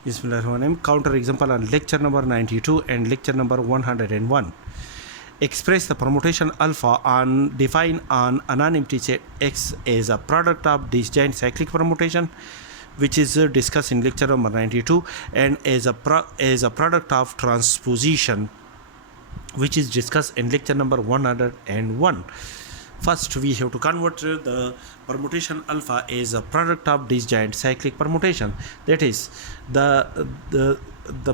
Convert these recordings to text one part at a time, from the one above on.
Bismillahirrahmanirrahim. Counter example on lecture number 92 and lecture number 101. Express the permutation alpha and define an anonymity set X as a product of disjoint cyclic permutation, which is discussed in lecture number 92, and as a product of transposition, which is discussed in lecture number 101. First, we have to convert the permutation alpha as a product of disjoint cyclic permutation. That is, the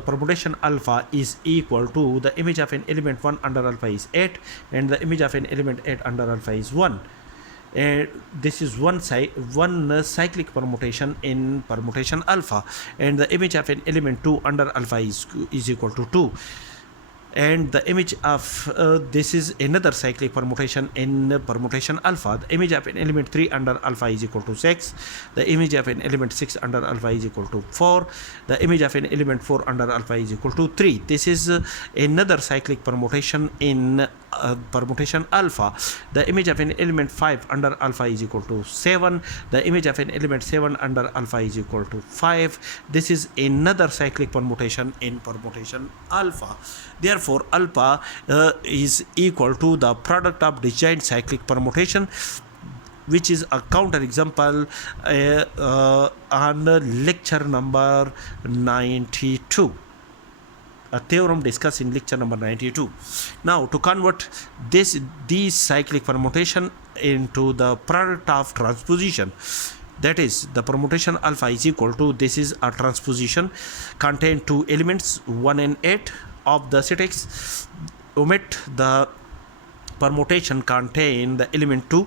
permutation alpha is equal to the image of an element 1 under alpha is 8 and the image of an element 8 under alpha is 1. And this is one cyclic permutation in permutation alpha, and the image of an element 2 under alpha is equal to 2. And the image of this is another cyclic permutation in permutation alpha. The image of an element 3 under alpha is equal to 6. The image of an element 6 under alpha is equal to 4. The image of an element 4 under alpha is equal to 3. This is another cyclic permutation in permutation alpha. The image of an element 5 under alpha is equal to 7. The image of an element 7 under alpha is equal to 5. This is another cyclic permutation in permutation alpha. Therefore, alpha is equal to the product of disjoint cyclic permutation, which is a counter example on lecture number 92. A theorem discussed in lecture number 92. Now, to convert these cyclic permutation into the product of transposition, that is, the permutation alpha is equal to, this is a transposition, contain two elements 1 and 8 of the set X. Omit the permutation contain the element 2,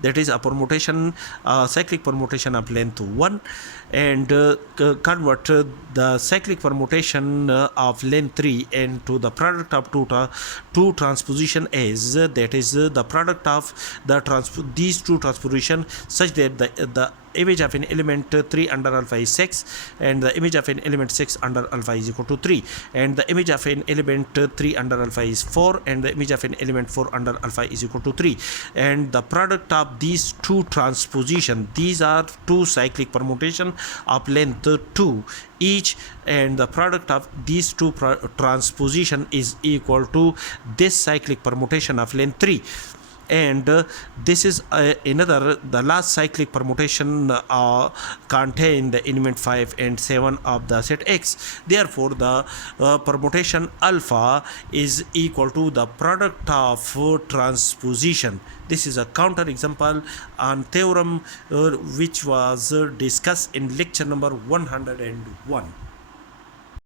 that is a permutation, cyclic permutation of length 1, and convert the cyclic permutation of length 3 into the product of two transposition as, that is the product of these two transposition, such that the image of an element 3 under alpha is 6 and the image of an element 6 under alpha is equal to 3, and the image of an element 3 under alpha is 4 and the image of an element 4 under alpha is equal to 3, and the product of these two transposition, these are two cyclic permutation of length 2 each, and the product of these two transposition is equal to this cyclic permutation of length 3. And this is the last cyclic permutation contain the element 5 and 7 of the set X. Therefore, the permutation alpha is equal to the product of transposition. This is a counter example on theorem which was discussed in lecture number 101.